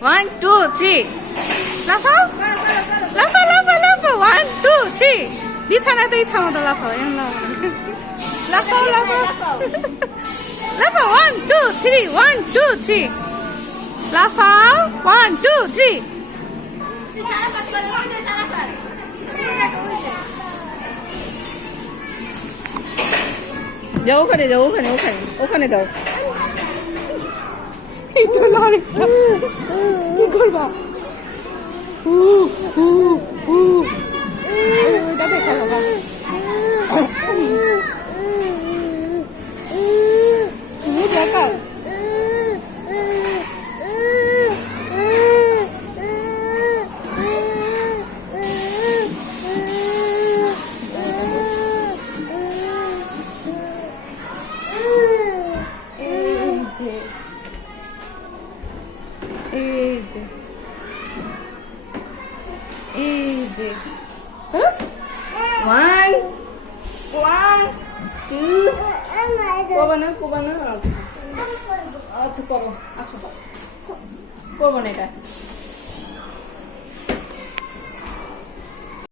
1 2 3 লাফাও লাফাও লাফাও লাফাও 1 2 3 বিছানাতে ইচ্ছা মতো লাফাও লাফাও লাফাও লাফাও 1 2 3 1 2 3 লাফাও 1 2 3 যাও ওখানে যাও ওখানে ওখানে ওখানে যাও এটা লড়াইটা কি করবা ওইটা দেখা লাগা তুমি দেখা Easy. One, two. Kau mana? Acha koro. Asho. Korbo na eta.